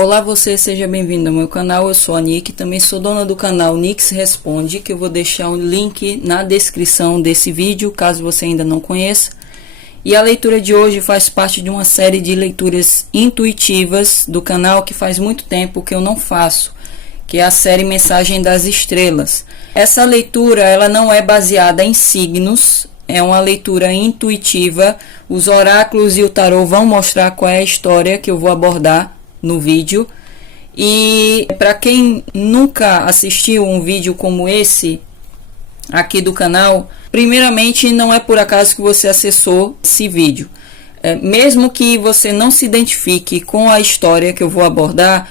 Olá você, seja bem-vindo ao meu canal, eu sou a Nick, também sou dona do canal Nix Responde, que eu vou deixar um link na descrição desse vídeo, caso você ainda não conheça. E a leitura de hoje faz parte de uma série de leituras intuitivas do canal que faz muito tempo que eu não faço, que é a série Mensagem das Estrelas. Essa leitura ela não é baseada em signos, é uma leitura intuitiva, os oráculos e o tarô vão mostrar qual é a história que eu vou abordar no vídeo. E para quem nunca assistiu um vídeo como esse aqui do canal, primeiramente não é por acaso que você acessou esse vídeo. Mesmo que você não se identifique com a história que eu vou abordar,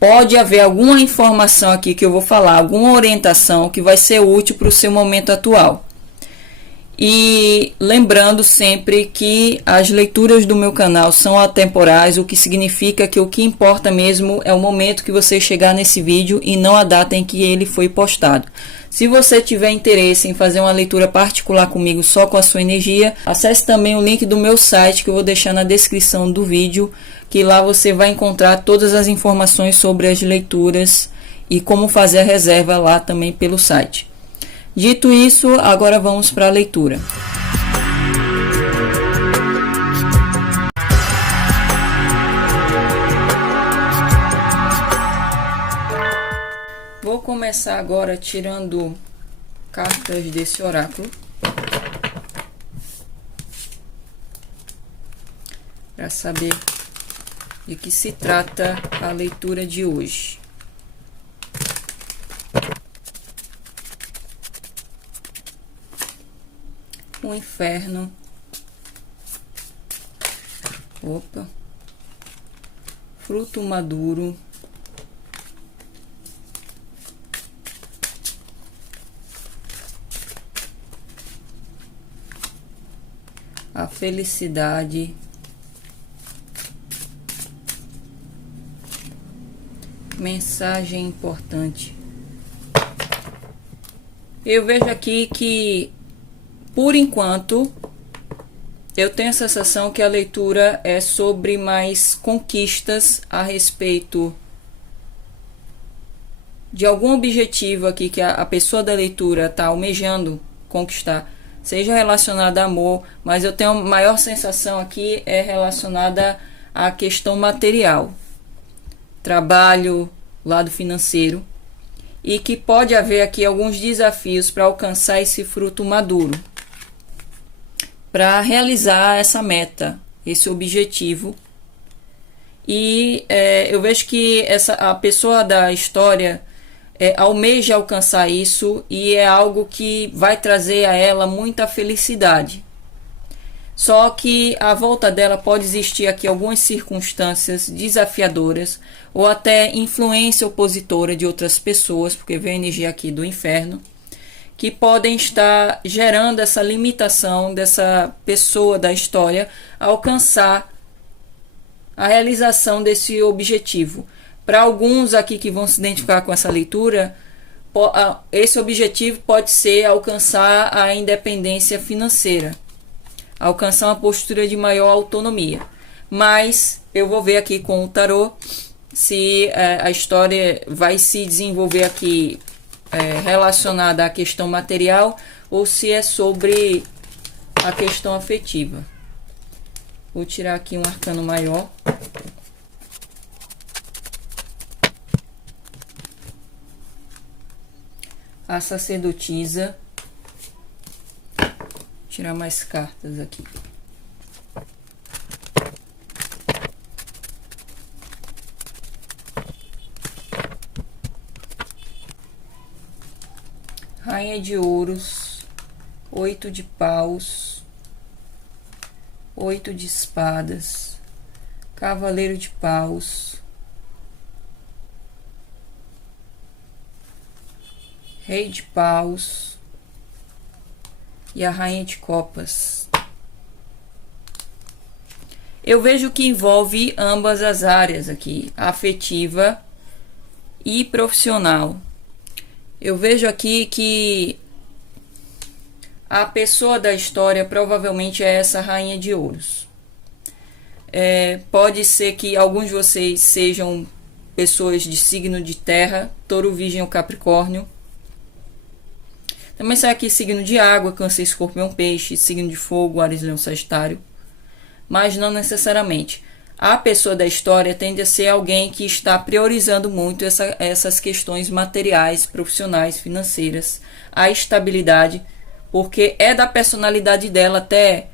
pode haver alguma informação aqui que eu vou falar, alguma orientação que vai ser útil para o seu momento atual. E lembrando sempre que as leituras do meu canal são atemporais, o que significa que o que importa mesmo é o momento que você chegar nesse vídeo e não a data em que ele foi postado. Se você tiver interesse em fazer uma leitura particular comigo só com a sua energia, acesse também o link do meu site que eu vou deixar na descrição do vídeo, que lá você vai encontrar todas as informações sobre as leituras e como fazer a reserva lá também pelo site. Dito isso, agora vamos para a leitura. Vou começar agora tirando cartas desse oráculo, para saber de que se trata a leitura de hoje. O inferno. Opa. Fruto maduro. A felicidade. Mensagem importante. Eu vejo aqui que, por enquanto, eu tenho a sensação que a leitura é sobre mais conquistas a respeito de algum objetivo aqui que a pessoa da leitura está almejando conquistar, seja relacionada a amor, mas eu tenho a maior sensação aqui é relacionada à questão material, trabalho, lado financeiro, e que pode haver aqui alguns desafios para alcançar esse fruto maduro, para realizar essa meta, esse objetivo. E eu vejo que a pessoa da história almeja alcançar isso, e é algo que vai trazer a ela muita felicidade. Só que à volta dela pode existir aqui algumas circunstâncias desafiadoras, ou até influência opositora de outras pessoas, porque vem a energia aqui do inferno, que podem estar gerando essa limitação dessa pessoa da história a alcançar a realização desse objetivo. Para alguns aqui que vão se identificar com essa leitura, esse objetivo pode ser alcançar a independência financeira, alcançar uma postura de maior autonomia. Mas eu vou ver aqui com o tarô se a história vai se desenvolver aqui relacionada à questão material ou se é sobre a questão afetiva. Vou tirar aqui um arcano maior. A sacerdotisa. Tirar mais cartas aqui. Rainha de ouros, 8 de paus, 8 de espadas, cavaleiro de paus, rei de paus e a rainha de copas. Eu vejo que envolve ambas as áreas aqui, afetiva e profissional. Eu vejo aqui que a pessoa da história provavelmente é essa rainha de ouros. Pode ser que alguns de vocês sejam pessoas de signo de terra, touro, virgem ou capricórnio. Também sai aqui signo de água, câncer, escorpião, peixe, signo de fogo, Áries, leão, sagitário. Mas não necessariamente. A pessoa da história tende a ser alguém que está priorizando muito essas questões materiais, profissionais, financeiras, a estabilidade, porque é da personalidade dela até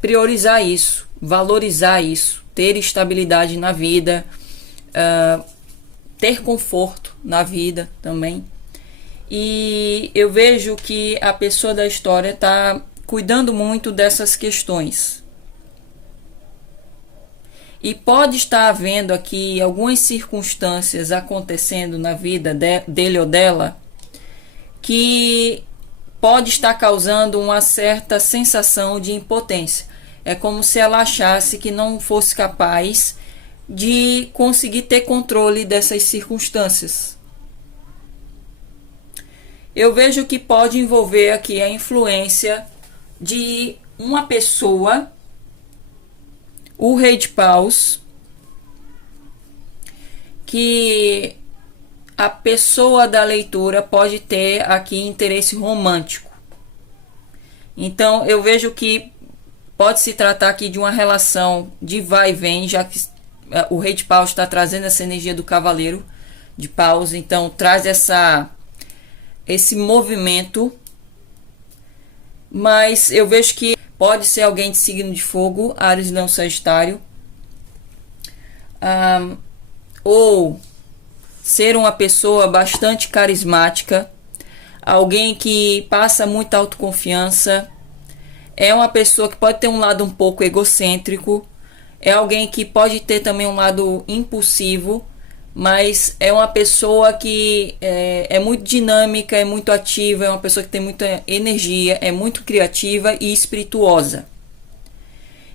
priorizar isso, valorizar isso, ter estabilidade na vida, ter conforto na vida também. E eu vejo que a pessoa da história está cuidando muito dessas questões. E pode estar havendo aqui algumas circunstâncias acontecendo na vida dele ou dela que pode estar causando uma certa sensação de impotência. É como se ela achasse que não fosse capaz de conseguir ter controle dessas circunstâncias. Eu vejo que pode envolver aqui a influência de uma pessoa, o Rei de Paus, que a pessoa da leitura pode ter aqui interesse romântico. Então eu vejo que pode se tratar aqui de uma relação de vai e vem, já que o Rei de Paus está trazendo essa energia do Cavaleiro de Paus, então traz esse movimento. Mas eu vejo que pode ser alguém de signo de fogo, Áries, leão, sagitário, ou ser uma pessoa bastante carismática, alguém que passa muita autoconfiança, é uma pessoa que pode ter um lado um pouco egocêntrico, é alguém que pode ter também um lado impulsivo, mas é uma pessoa que é muito dinâmica, é muito ativa, é uma pessoa que tem muita energia, é muito criativa e espirituosa.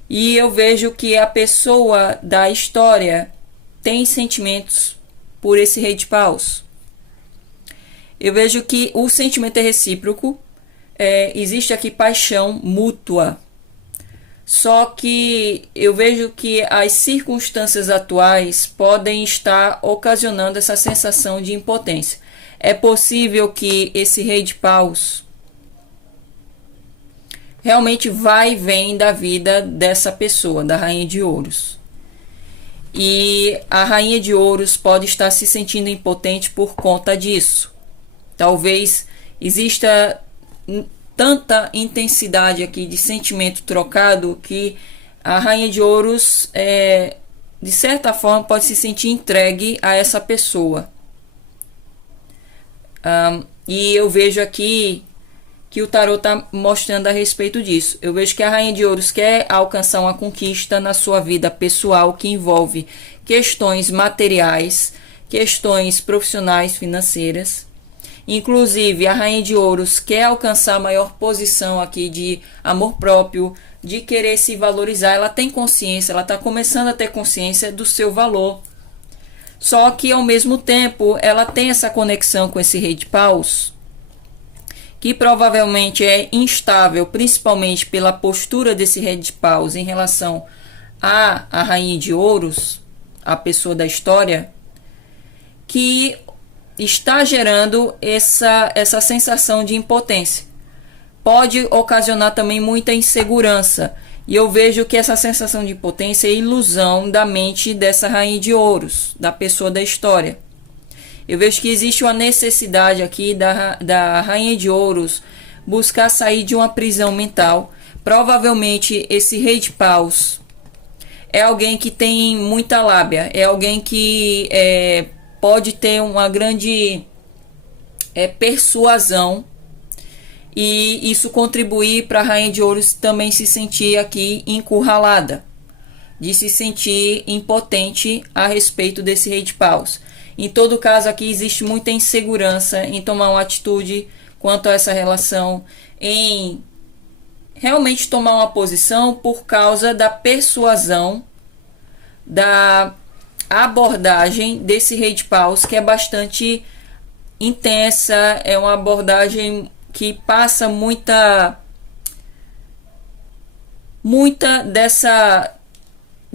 E eu vejo que a pessoa da história tem sentimentos por esse Rei de Paus. Eu vejo que o sentimento é recíproco, existe aqui paixão mútua. Só que eu vejo que as circunstâncias atuais podem estar ocasionando essa sensação de impotência. É possível que esse Rei de Paus realmente vai e vem da vida dessa pessoa, da Rainha de Ouros. E a Rainha de Ouros pode estar se sentindo impotente por conta disso. Talvez exista tanta intensidade aqui de sentimento trocado que a Rainha de Ouros, de certa forma, pode se sentir entregue a essa pessoa. E eu vejo aqui que o tarot está mostrando a respeito disso. Eu vejo que a Rainha de Ouros quer alcançar uma conquista na sua vida pessoal que envolve questões materiais, questões profissionais, financeiras. Inclusive, a Rainha de Ouros quer alcançar a maior posição aqui de amor próprio, de querer se valorizar. Ela tem consciência, ela está começando a ter consciência do seu valor. Só que, ao mesmo tempo, ela tem essa conexão com esse Rei de Paus, que provavelmente é instável, principalmente pela postura desse Rei de Paus em relação à Rainha de Ouros, a pessoa da história, que está gerando essa sensação de impotência. Pode ocasionar também muita insegurança. E eu vejo que essa sensação de impotência é ilusão da mente dessa Rainha de Ouros, da pessoa da história. Eu vejo que existe uma necessidade aqui da Rainha de Ouros buscar sair de uma prisão mental. Provavelmente esse Rei de Paus é alguém que tem muita lábia, é alguém que pode ter uma grande persuasão, e isso contribuir para a Rainha de Ouros também se sentir aqui encurralada, de se sentir impotente a respeito desse Rei de Paus. Em todo caso, aqui existe muita insegurança em tomar uma atitude quanto a essa relação, em realmente tomar uma posição por causa da persuasão, da abordagem desse Rei de Paus, que é bastante intensa, é uma abordagem que passa muita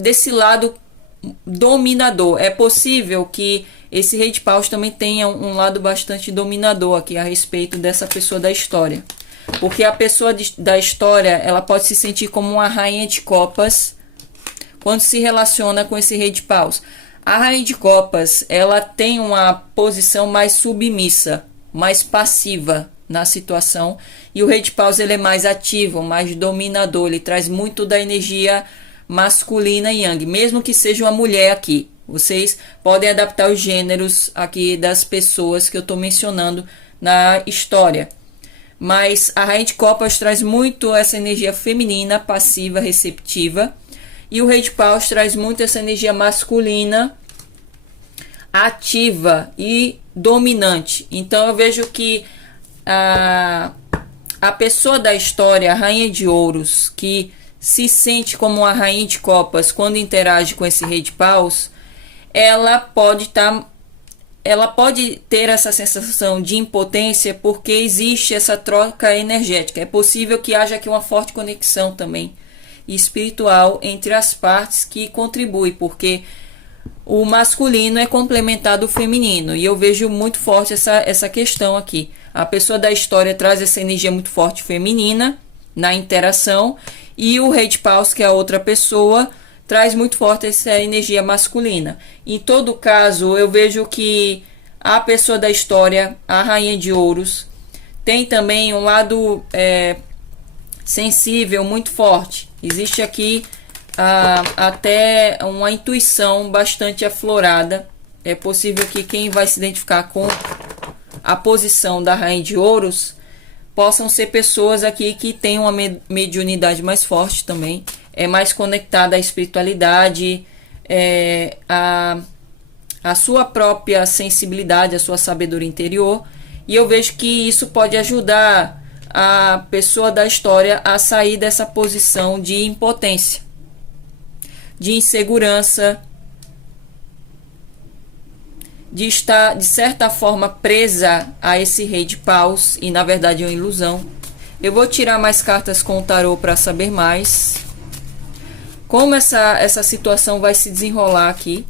desse lado dominador. É possível que esse Rei de Paus também tenha um lado bastante dominador aqui a respeito dessa pessoa da história. Porque a pessoa da história, ela pode se sentir como uma rainha de copas quando se relaciona com esse Rei de Paus. A rainha de copas, ela tem uma posição mais submissa, mais passiva na situação. E o Rei de Paus, ele é mais ativo, mais dominador. Ele traz muito da energia masculina e yang, mesmo que seja uma mulher aqui. Vocês podem adaptar os gêneros aqui das pessoas que eu estou mencionando na história. Mas a Rainha de Copas traz muito essa energia feminina, passiva, receptiva. E o Rei de Paus traz muito essa energia masculina, ativa e dominante. Então eu vejo que a pessoa da história, a Rainha de Ouros, que se sente como a Rainha de Copas quando interage com esse Rei de Paus, ela pode ter essa sensação de impotência porque existe essa troca energética. É possível que haja aqui uma forte conexão também espiritual entre as partes que contribui, porque o masculino é complementar do feminino, e eu vejo muito forte essa questão aqui. A pessoa da história traz essa energia muito forte feminina na interação, e o Rei de Paus, que é a outra pessoa, traz muito forte essa energia masculina. Em todo caso, eu vejo que a pessoa da história, a Rainha de Ouros, tem também um lado sensível muito forte. Existe aqui até uma intuição bastante aflorada. É possível que quem vai se identificar com a posição da Rainha de Ouros possam ser pessoas aqui que têm uma mediunidade mais forte também. É mais conectada à espiritualidade, a sua própria sensibilidade, a sua sabedoria interior. E eu vejo que isso pode ajudar a pessoa da história a sair dessa posição de impotência, de insegurança, de estar de certa forma presa a esse Rei de Paus, e na verdade é uma ilusão. Eu vou tirar mais cartas com o tarô para saber mais como essa situação vai se desenrolar aqui.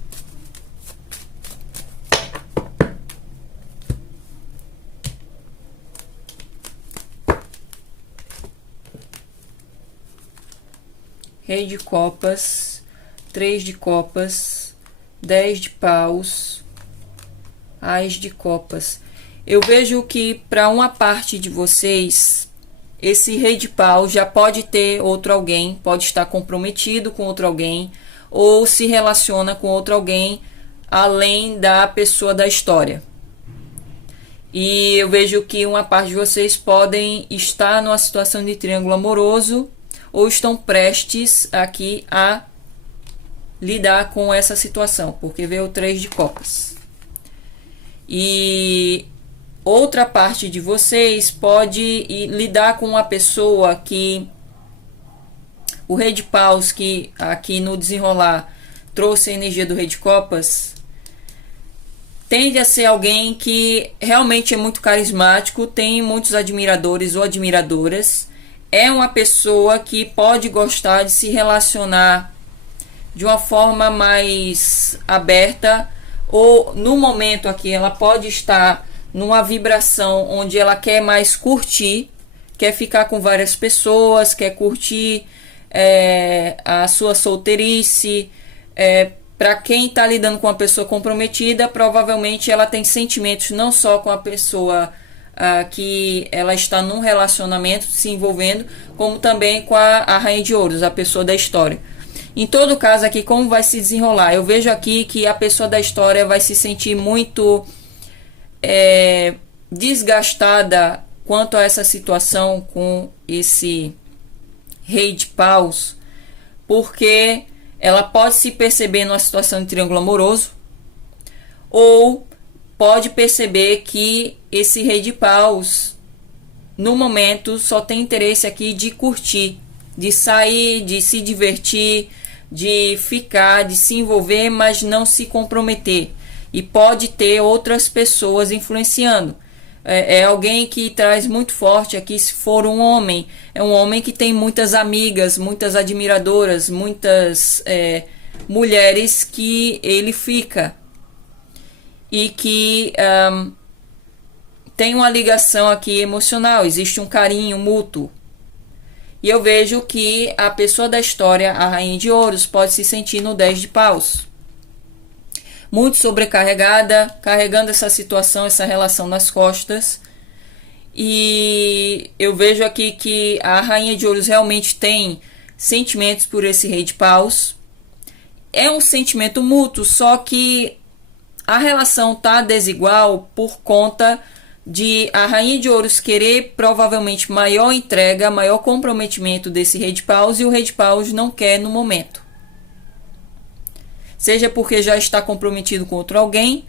Rei de Copas, 3 de Copas, 10 de Paus, Ás de Copas. Eu vejo que para uma parte de vocês, esse Rei de Paus já pode ter outro alguém, pode estar comprometido com outro alguém, ou se relaciona com outro alguém além da pessoa da história. E eu vejo que uma parte de vocês podem estar numa situação de triângulo amoroso, ou estão prestes aqui a lidar com essa situação, porque veio o 3 de Copas. E outra parte de vocês pode lidar com uma pessoa que o Rei de Paus, que aqui no desenrolar trouxe a energia do Rei de Copas, tende a ser alguém que realmente é muito carismático, tem muitos admiradores ou admiradoras. É uma pessoa que pode gostar de se relacionar de uma forma mais aberta, ou no momento aqui ela pode estar numa vibração onde ela quer mais curtir, quer ficar com várias pessoas, quer curtir a sua solteirice. Para quem está lidando com uma pessoa comprometida, provavelmente ela tem sentimentos não só com a pessoa que ela está num relacionamento se envolvendo, como também com a Rainha de Ouros, a pessoa da história. Em todo caso aqui, como vai se desenrolar? Eu vejo aqui que a pessoa da história vai se sentir muito desgastada quanto a essa situação com esse Rei de Paus, porque ela pode se perceber numa situação de triângulo amoroso, ou pode perceber que esse Rei de Paus no momento só tem interesse aqui de curtir, de sair, de se divertir, de ficar, de se envolver, mas não se comprometer. E pode ter outras pessoas influenciando. É alguém que traz muito forte aqui, se for um homem, é um homem que tem muitas amigas, muitas admiradoras, muitas mulheres que ele fica e que tem uma ligação aqui emocional, existe um carinho mútuo. E eu vejo que a pessoa da história, a Rainha de Ouros, pode se sentir no 10 de paus. Muito sobrecarregada, carregando essa situação, essa relação nas costas. E eu vejo aqui que a Rainha de Ouros realmente tem sentimentos por esse Rei de Paus. É um sentimento mútuo, só que a relação tá desigual por conta de a Rainha de Ouros querer provavelmente maior entrega, maior comprometimento desse Rei de Paus, e o Rei de Paus não quer no momento. Seja porque já está comprometido com outro alguém,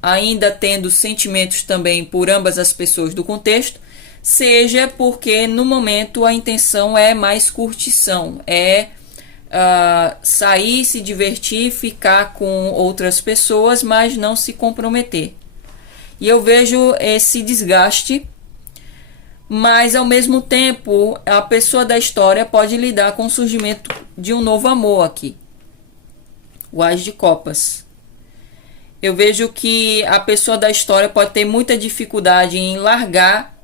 ainda tendo sentimentos também por ambas as pessoas do contexto, seja porque no momento a intenção é mais curtição, é sair, se divertir, ficar com outras pessoas, mas não se comprometer. E eu vejo esse desgaste, mas ao mesmo tempo a pessoa da história pode lidar com o surgimento de um novo amor aqui. O Ás de Copas. Eu vejo que a pessoa da história pode ter muita dificuldade em largar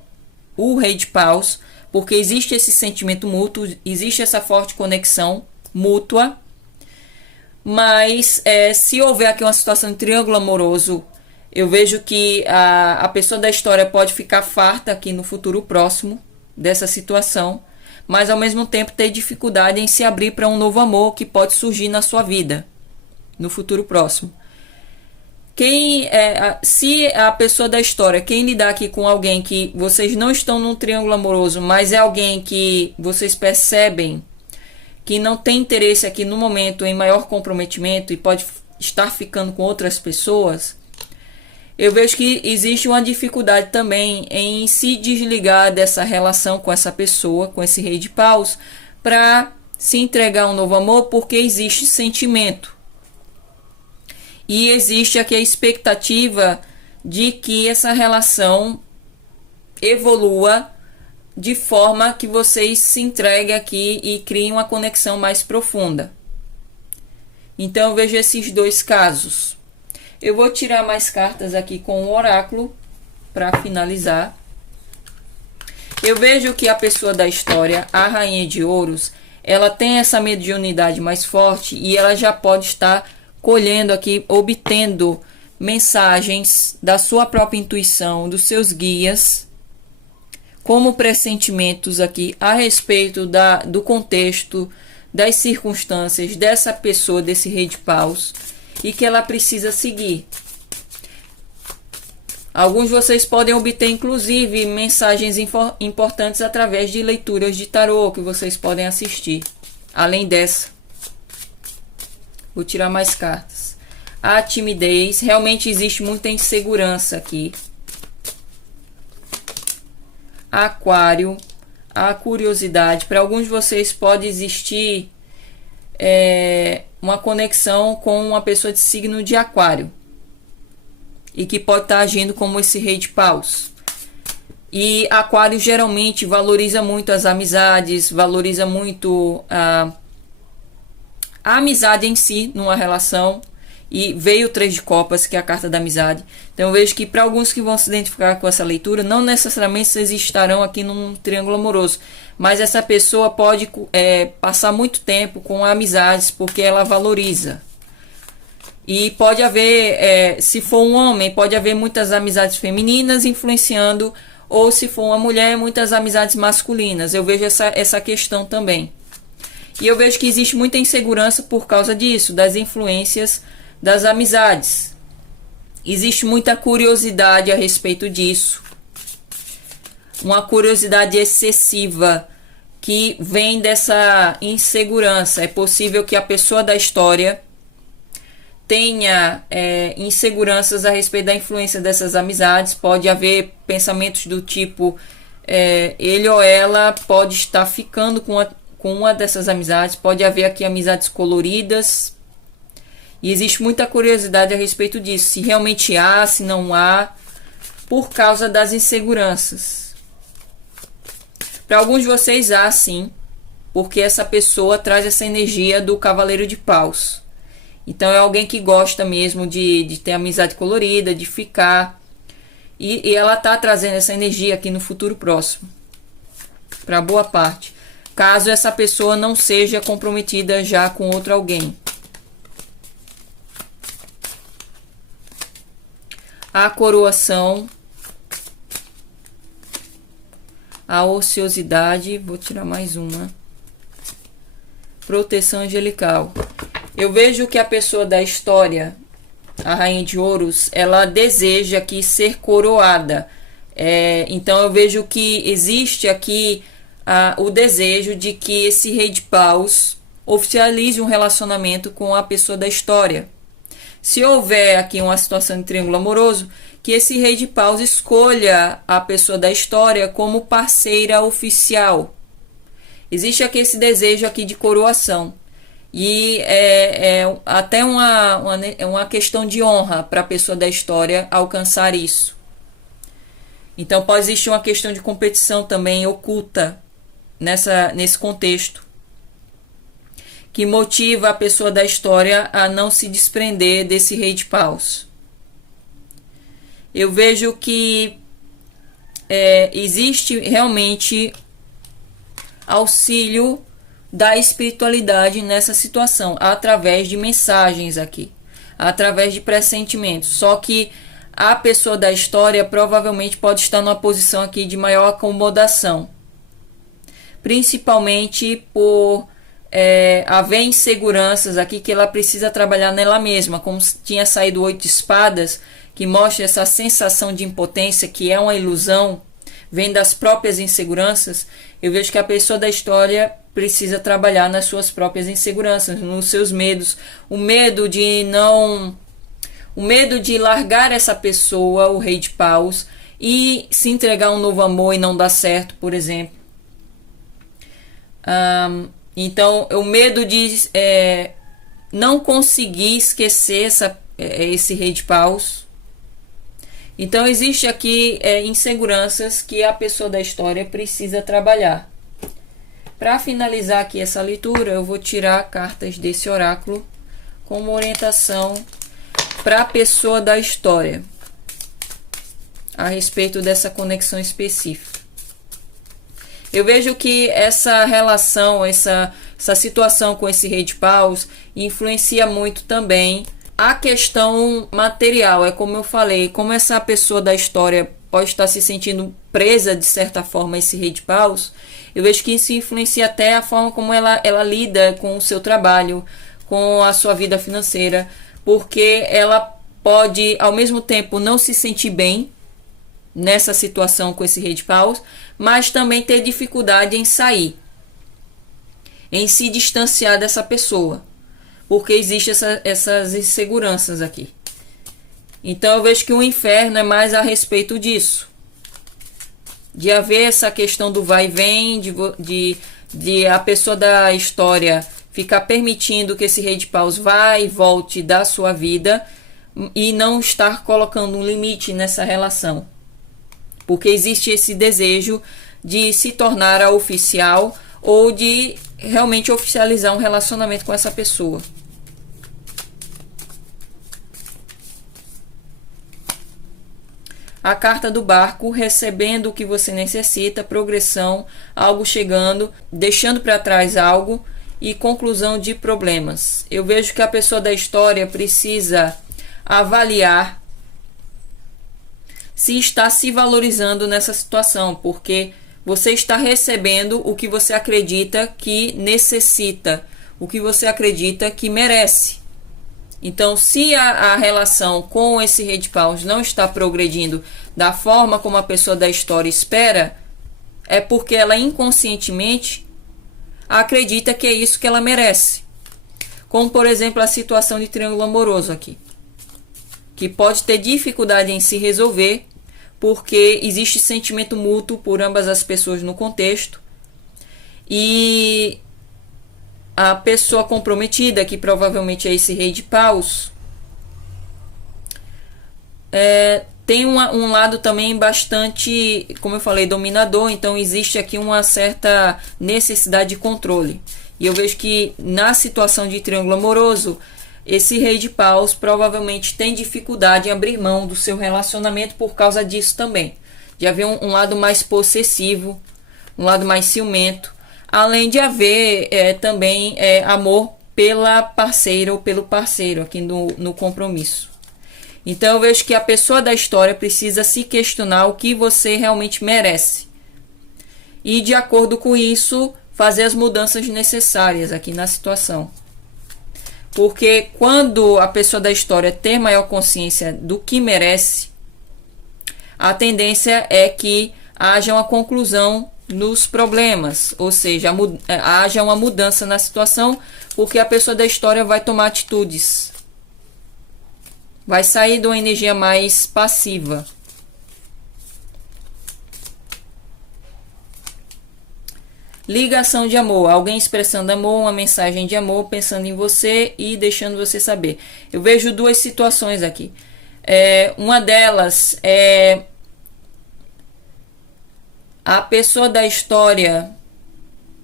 o Rei de Paus, porque existe esse sentimento mútuo, existe essa forte conexão mútua, mas se houver aqui uma situação de triângulo amoroso, eu vejo que a pessoa da história pode ficar farta aqui no futuro próximo dessa situação, mas ao mesmo tempo ter dificuldade em se abrir para um novo amor que pode surgir na sua vida no futuro próximo. Se a pessoa da história, quem lidar aqui com alguém que vocês não estão num triângulo amoroso, mas é alguém que vocês percebem que não tem interesse aqui no momento em maior comprometimento e pode estar ficando com outras pessoas, eu vejo que existe uma dificuldade também em se desligar dessa relação com essa pessoa, com esse Rei de Paus, para se entregar a um novo amor, porque existe sentimento. E existe aqui a expectativa de que essa relação evolua de forma que vocês se entreguem aqui e criem uma conexão mais profunda. Então eu vejo esses dois casos. Eu vou tirar mais cartas aqui com o oráculo para finalizar. Eu vejo que a pessoa da história, a Rainha de Ouros, ela tem essa mediunidade mais forte e ela já pode estar colhendo aqui, obtendo mensagens da sua própria intuição, dos seus guias, como pressentimentos aqui a respeito do contexto, das circunstâncias dessa pessoa, desse Rei de Paus, e que ela precisa seguir. Alguns de vocês podem obter, inclusive, mensagens importantes através de leituras de tarô que vocês podem assistir. Além dessa, vou tirar mais cartas. A timidez, realmente existe muita insegurança aqui. Aquário, a curiosidade. Para alguns de vocês pode existir uma conexão com uma pessoa de signo de Aquário e que pode estar agindo como esse Rei de Paus. E Aquário geralmente valoriza muito as amizades, valoriza muito a amizade em si numa relação. E veio o 3 de Copas, que é a carta da amizade. Então eu vejo que para alguns que vão se identificar com essa leitura, não necessariamente vocês estarão aqui num triângulo amoroso, mas essa pessoa pode passar muito tempo com amizades, porque ela valoriza. E pode haver, se for um homem, pode haver muitas amizades femininas influenciando, ou se for uma mulher, muitas amizades masculinas. Eu vejo essa questão também. E eu vejo que existe muita insegurança por causa disso, das influências das amizades. Existe muita curiosidade a respeito disso. Uma curiosidade excessiva que vem dessa insegurança. É possível que a pessoa da história tenha inseguranças a respeito da influência dessas amizades. Pode haver pensamentos do tipo, ele ou ela pode estar ficando com uma dessas amizades. Pode haver aqui amizades coloridas. E existe muita curiosidade a respeito disso. Se realmente há, se não há, por causa das inseguranças. Para alguns de vocês há sim, porque essa pessoa traz essa energia do Cavaleiro de Paus. Então é alguém que gosta mesmo de ter amizade colorida, de ficar. E ela tá trazendo essa energia aqui no futuro próximo, para boa parte. Caso essa pessoa não seja comprometida já com outro alguém. A coroação. A ociosidade. Vou tirar mais uma. Proteção angelical. Eu vejo que a pessoa da história, a Rainha de Ouros, ela deseja aqui ser coroada. Então eu vejo que existe aqui o desejo de que esse Rei de Paus oficialize um relacionamento com a pessoa da história. Se houver aqui uma situação de triângulo amoroso, que esse Rei de Paus escolha a pessoa da história como parceira oficial. Existe aqui esse desejo aqui de coroação. E é até uma questão de honra para a pessoa da história alcançar isso. Então pode existir uma questão de competição também oculta nesse contexto, que motiva a pessoa da história a não se desprender desse Rei de Paus. Eu vejo que existe realmente auxílio da espiritualidade nessa situação, através de mensagens aqui, através de pressentimentos. Só que a pessoa da história provavelmente pode estar numa posição aqui de maior acomodação, principalmente por haver inseguranças aqui que ela precisa trabalhar nela mesma, como tinha saído o 8 de espadas, que mostra essa sensação de impotência, que é uma ilusão, vem das próprias inseguranças. Eu vejo que a pessoa da história precisa trabalhar nas suas próprias inseguranças, nos seus medos, o medo de largar essa pessoa, o Rei de Paus, e se entregar a um novo amor e não dar certo, por exemplo. Então, o medo de não conseguir esquecer esse Rei de Paus. Então, existe aqui inseguranças que a pessoa da história precisa trabalhar. Para finalizar aqui essa leitura, eu vou tirar cartas desse oráculo como orientação para a pessoa da história a respeito dessa conexão específica. Eu vejo que essa relação, essa situação com esse Rei de Paus influencia muito também a questão material. É como eu falei, como essa pessoa da história pode estar se sentindo presa de certa forma a esse Rei de Paus, eu vejo que isso influencia até a forma como ela lida com o seu trabalho, com a sua vida financeira, porque ela pode ao mesmo tempo não se sentir bem nessa situação com esse Rei de Paus, mas também ter dificuldade em sair, em se distanciar dessa pessoa, porque existem essas inseguranças aqui. Então eu vejo que o inferno é mais a respeito disso, de haver essa questão do vai e vem, de a pessoa da história ficar permitindo que esse Rei de Paus vá e volte da sua vida e não estar colocando um limite nessa relação, porque existe esse desejo de se tornar a oficial ou de realmente oficializar um relacionamento com essa pessoa. A carta do barco, recebendo o que você necessita, progressão, algo chegando, deixando para trás algo e conclusão de problemas. Eu vejo que a pessoa da história precisa avaliar se está se valorizando nessa situação, porque você está recebendo o que você acredita que necessita, o que você acredita que merece. Então, se a relação com esse Rei de Paus não está progredindo da forma como a pessoa da história espera, é porque ela inconscientemente acredita que é isso que ela merece. Como, por exemplo, a situação de triângulo amoroso aqui, que pode ter dificuldade em se resolver, porque existe sentimento mútuo por ambas as pessoas no contexto, e a pessoa comprometida, que provavelmente é esse Rei de Paus, tem um lado também bastante, como eu falei, dominador. Então existe aqui uma certa necessidade de controle. E eu vejo que na situação de triângulo amoroso, esse rei de paus provavelmente tem dificuldade em abrir mão do seu relacionamento por causa disso também. De haver um lado mais possessivo, um lado mais ciumento, além de haver também amor pela parceira ou pelo parceiro aqui no compromisso. Então eu vejo que a pessoa da história precisa se questionar o que você realmente merece. E de acordo com isso, fazer as mudanças necessárias aqui na situação. Porque quando a pessoa da história ter maior consciência do que merece, a tendência é que haja uma conclusão nos problemas, ou seja, haja uma mudança na situação, porque a pessoa da história vai tomar atitudes. Vai sair de uma energia mais passiva. Ligação de amor. Alguém expressando amor, uma mensagem de amor, pensando em você e deixando você saber. Eu vejo duas situações aqui. Uma delas é a pessoa da história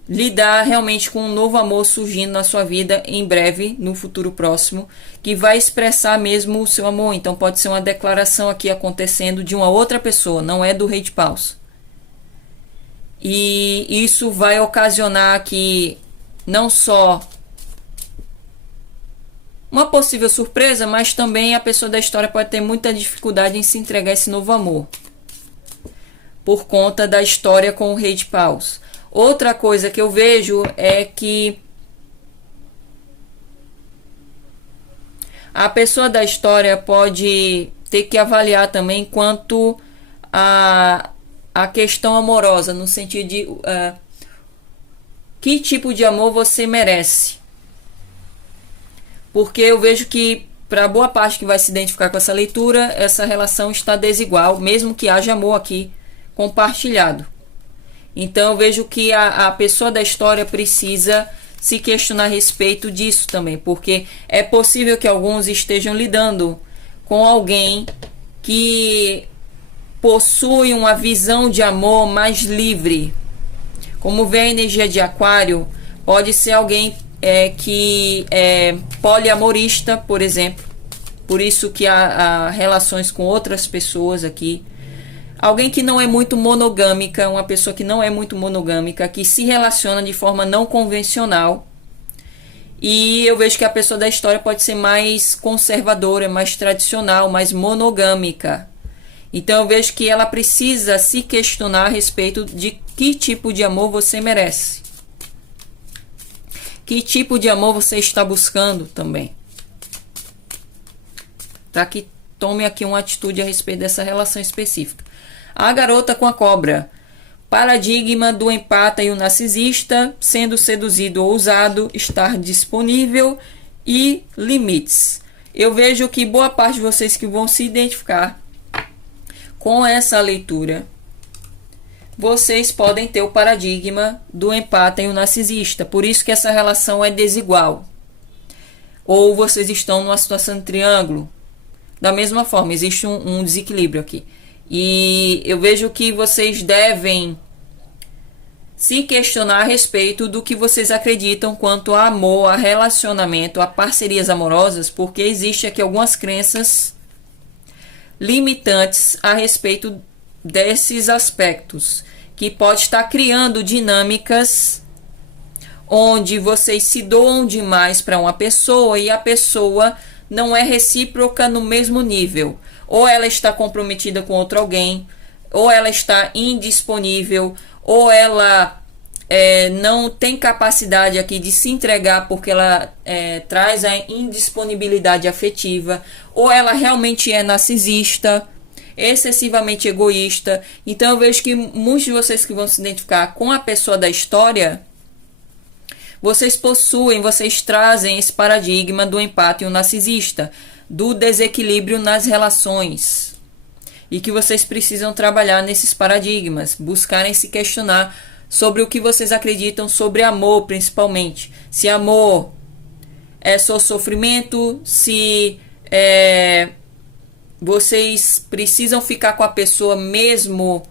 lidar realmente com um novo amor surgindo na sua vida em breve, no futuro próximo, que vai expressar mesmo o seu amor. Então pode ser uma declaração aqui acontecendo de uma outra pessoa, não é do rei de paus. E isso vai ocasionar aqui não só uma possível surpresa, mas também a pessoa da história pode ter muita dificuldade em se entregar a esse novo amor, por conta da história com o rei de paus. Outra coisa que eu vejo é que a pessoa da história pode ter que avaliar também quanto a questão amorosa, no sentido de que tipo de amor você merece. Porque eu vejo que para boa parte que vai se identificar com essa leitura, essa relação está desigual, mesmo que haja amor aqui compartilhado. Então eu vejo que a pessoa da história precisa se questionar a respeito disso também, porque é possível que alguns estejam lidando com alguém que possui uma visão de amor mais livre. Como vê a energia de aquário, pode ser alguém que é poliamorista, por exemplo. Por isso que há relações com outras pessoas aqui. Alguém que não é muito monogâmica, uma pessoa que não é muito monogâmica, que se relaciona de forma não convencional. E eu vejo que a pessoa da história pode ser mais conservadora, mais tradicional, mais monogâmica. Então eu vejo que ela precisa se questionar a respeito de que tipo de amor você merece. Que tipo de amor você está buscando também. Para que tome aqui uma atitude a respeito dessa relação específica. A garota com a cobra. Paradigma do empata e o narcisista, sendo seduzido ou usado, estar disponível e limites. Eu vejo que boa parte de vocês que vão se identificar com essa leitura, vocês podem ter o paradigma do empata e o narcisista. Por isso que essa relação é desigual. Ou vocês estão numa situação de triângulo. Da mesma forma, existe um desequilíbrio aqui. E eu vejo que vocês devem se questionar a respeito do que vocês acreditam quanto a amor, a relacionamento, a parcerias amorosas, porque existe aqui algumas crenças limitantes a respeito desses aspectos, que pode estar criando dinâmicas onde vocês se doam demais para uma pessoa e a pessoa não é recíproca no mesmo nível. Ou ela está comprometida com outro alguém, ou ela está indisponível, ou ela não tem capacidade aqui de se entregar porque ela traz a indisponibilidade afetiva, ou ela realmente é narcisista, excessivamente egoísta. Então eu vejo que muitos de vocês que vão se identificar com a pessoa da história, vocês trazem esse paradigma do empate e o narcisista, do desequilíbrio nas relações, e que vocês precisam trabalhar nesses paradigmas, buscarem se questionar sobre o que vocês acreditam sobre amor, principalmente. Se amor é só sofrimento, se vocês precisam ficar com a pessoa mesmo.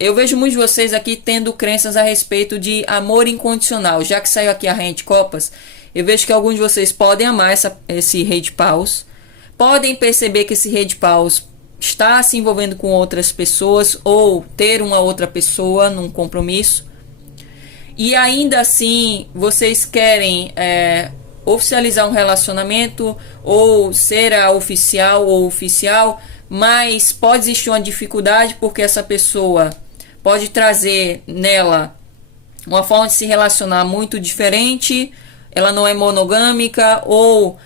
Eu vejo muitos de vocês aqui tendo crenças a respeito de amor incondicional. Já que saiu aqui a Rainha de Copas, Eu vejo que alguns de vocês podem amar esse rei de paus, podem perceber que esse rei de paus está se envolvendo com outras pessoas ou ter uma outra pessoa num compromisso. E ainda assim, vocês querem oficializar um relacionamento ou ser a oficial ou oficial, mas pode existir uma dificuldade porque essa pessoa pode trazer nela uma forma de se relacionar muito diferente, ela não é monogâmica ou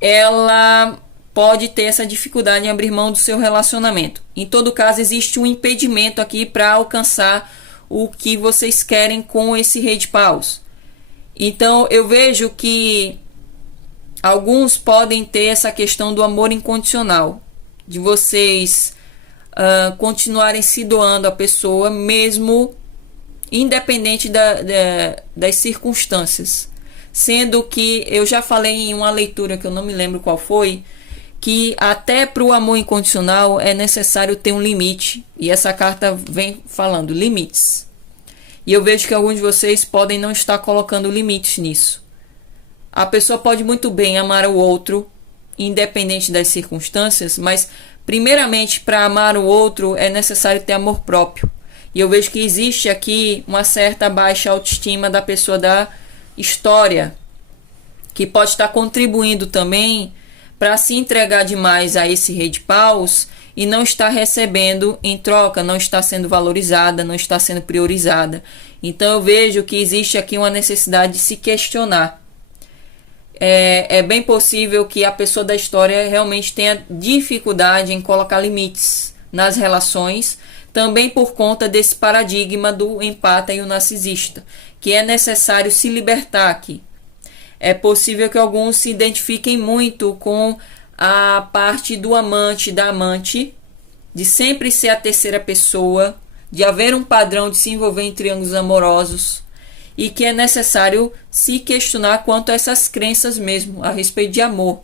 ela pode ter essa dificuldade em abrir mão do seu relacionamento. Em todo caso, existe um impedimento aqui para alcançar o que vocês querem com esse rei de paus. Então eu vejo que alguns podem ter essa questão do amor incondicional, de vocês continuarem se doando à pessoa, mesmo independente das circunstâncias. Sendo que eu já falei em uma leitura que eu não me lembro qual foi, que até para o amor incondicional é necessário ter um limite. E essa carta vem falando limites. E eu vejo que alguns de vocês podem não estar colocando limites nisso. A pessoa pode muito bem amar o outro, independente das circunstâncias, mas primeiramente para amar o outro é necessário ter amor próprio. E eu vejo que existe aqui uma certa baixa autoestima da pessoa da história, que pode estar contribuindo também para se entregar demais a esse rei de paus e não está recebendo em troca, não está sendo valorizada, não está sendo priorizada. Então eu vejo que existe aqui uma necessidade de se questionar. É bem possível que a pessoa da história realmente tenha dificuldade em colocar limites nas relações, também por conta desse paradigma do empata e o narcisista, que é necessário se libertar aqui. É possível que alguns se identifiquem muito com a parte do amante, da amante, de sempre ser a terceira pessoa, de haver um padrão de se envolver em triângulos amorosos, e que é necessário se questionar quanto a essas crenças mesmo, a respeito de amor.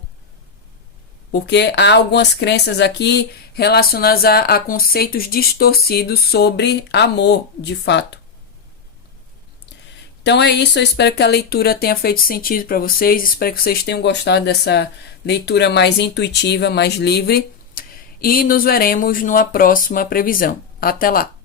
Porque há algumas crenças aqui relacionadas a conceitos distorcidos sobre amor, de fato. Então é isso, eu espero que a leitura tenha feito sentido para vocês, espero que vocês tenham gostado dessa leitura mais intuitiva, mais livre, e nos veremos numa próxima previsão. Até lá!